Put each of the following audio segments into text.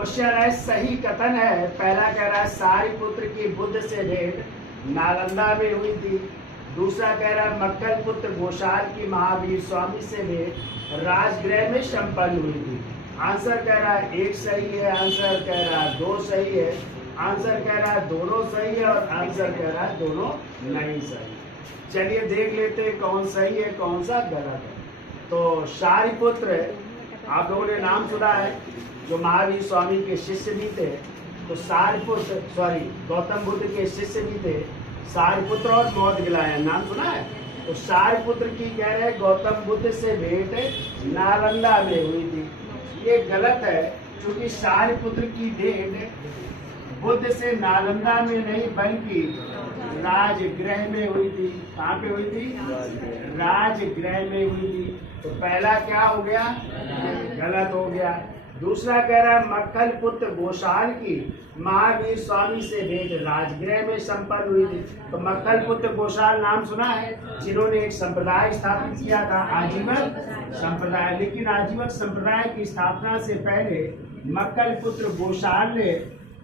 Question है, सही कथन है। पहला कह रहा है सारिपुत्र की बुद्ध से भेंट नालंदा में हुई थी। दूसरा कह रहा है मक्कल पुत्र घोषाल की महावीर स्वामी से भेंट राजगृह में संपन्न हुई थी। आंसर कह रहा है एक सही है, आंसर कह रहा है दो सही है, आंसर कह रहा है दोनों सही है और आंसर कह रहा है दोनों नहीं सही। चलिए देख लेते हैं कौन सही है कौन सा गलत है। तो सारिपुत्र आप लोगों ने नाम सुना है, जो महावीर स्वामी के शिष्य भी थे। तो सारिपुत्र गौतम बुद्ध के शिष्य भी थे, सारिपुत्र और बौद्धगयायन नाम सुना है। तो सारिपुत्र की कह रहे गौतम बुद्ध से भेंट नालंदा में हुई थी। ये गलत है, क्योंकि सारिपुत्र की भेंट बुद्ध से नालंदा में नहीं बल्कि राजगृह में हुई थी। कहाँ पे हुई थी? राजगृह में हुई थी। तो पहला क्या हो गया? गलत हो गया। दूसरा कह रहा है मक्कल पुत्र घोषाल की महावीर स्वामी से भेंट राजगृह में संपन्न हुई थी। तो मक्कल पुत्र घोषाल नाम सुना है, जिन्होंने एक संप्रदाय स्थापित किया था, आजीवक संप्रदाय। लेकिन आजीवक संप्रदाय की स्थापना से पहले मक्कल पुत्र घोषाल ने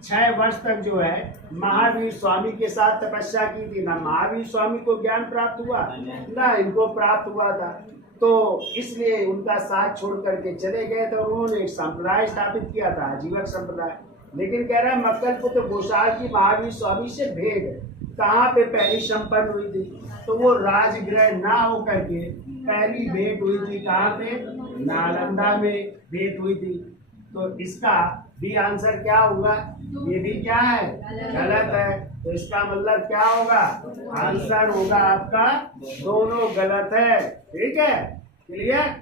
6 वर्ष तक जो है महावीर स्वामी के साथ तपस्या की थी। ना महावीर स्वामी को ज्ञान प्राप्त हुआ, ना इनको प्राप्त हुआ था। तो इसलिए उनका साथ छोड़ करके चले गए। तो उन्होंने एक संप्रदाय स्थापित किया था, आजीवक संप्रदाय। लेकिन कह रहा है मक्कल पुत्र घोषाल की महावीर स्वामी से भेंट कहाँ पे पहली संपन्न हुई थी? तो वो राजगृह ना होकर के पहली भेंट हुई थी कहाँ पे? नालंदा में भेंट हुई थी। तो इसका भी आंसर क्या होगा? ये भी क्या है? गलत है। तो इसका मतलब क्या होगा? आंसर होगा आपका दोनों गलत है। ठीक है, क्लियर?